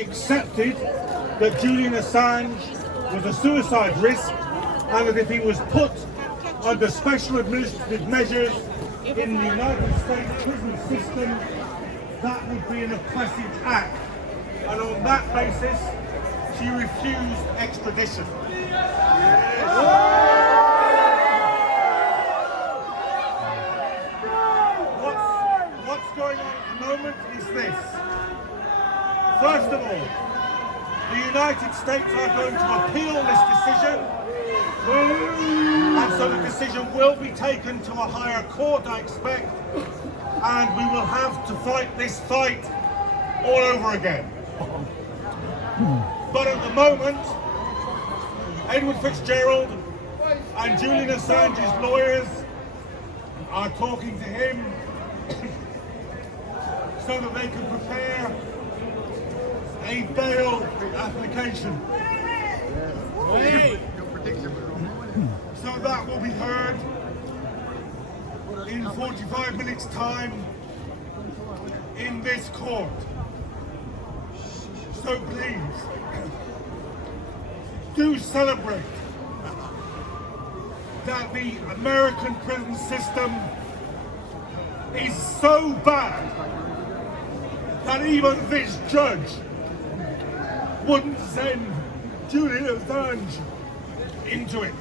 Accepted that Julian Assange was a suicide risk and that if he was put under special administrative measures in the United States prison system, that would be an oppressive act. And on that basis, she refused extradition. What's going on at the moment is this. First of all, the United States are going to appeal this decision, and so the decision will be taken to a higher court, I expect, and we will have to fight this fight all over again. But at the moment, Edward Fitzgerald and Julian Assange's lawyers are talking to him so that they can prepare a bail application. So that will be heard in 45 minutes' time in this court. So please, do celebrate that the American prison system is so bad that even this judge wouldn't send Julian Assange into it.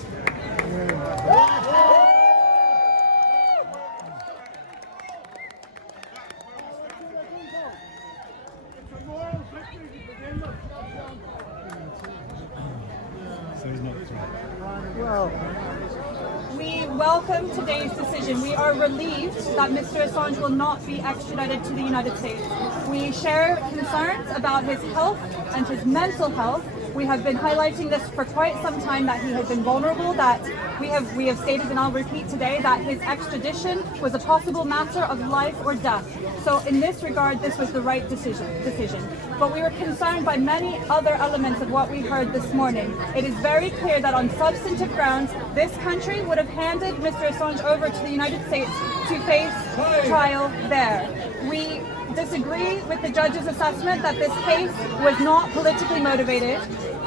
We welcome today's decision. We are relieved that Mr. Assange will not be extradited to the United States. We share concerns about his health and his mental health. We have been highlighting this for quite some time, that he has been vulnerable, that we have stated, and I'll repeat today, that his extradition was a possible matter of life or death. So in this regard, this was the right decision. But we were concerned by many other elements of what we heard this morning. It is very clear that on substantive grounds, this country would have handed Mr. Assange over to the United States to face trial there. We disagree with the judge's assessment that this case was not politically motivated.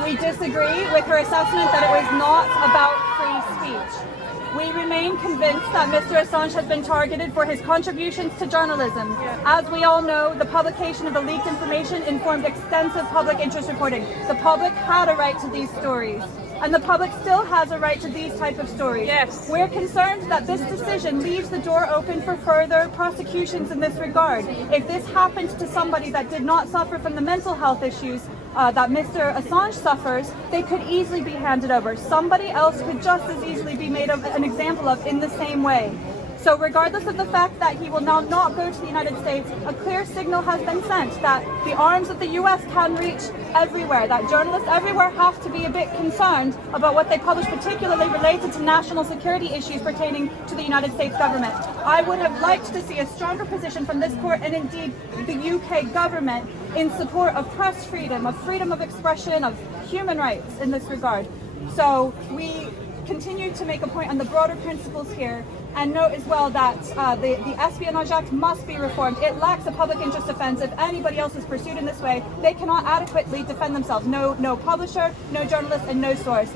We disagree with her assessment that it was not about free speech. We remain convinced that Mr. Assange has been targeted for his contributions to journalism. As we all know, the publication of the leaked information informed extensive public interest reporting. The public had a right to these stories, and the public still has a right to these type of stories. Yes. We're concerned that this decision leaves the door open for further prosecutions in this regard. If this happened to somebody that did not suffer from the mental health issues that Mr. Assange suffers, they could easily be handed over. Somebody else could just as easily be made an example of in the same way. So regardless of the fact that he will now not go to the United States, a clear signal has been sent that the arms of the US can reach everywhere, that journalists everywhere have to be a bit concerned about what they publish, particularly related to national security issues pertaining to the United States government. I would have liked to see a stronger position from this court and indeed the UK government in support of press freedom of expression, of human rights in this regard. So we continue to make a point on the broader principles here, and note as well that the Espionage Act must be reformed. It lacks a public interest defense. If anybody else is pursued in this way, they cannot adequately defend themselves. No publisher, no journalist, and no source.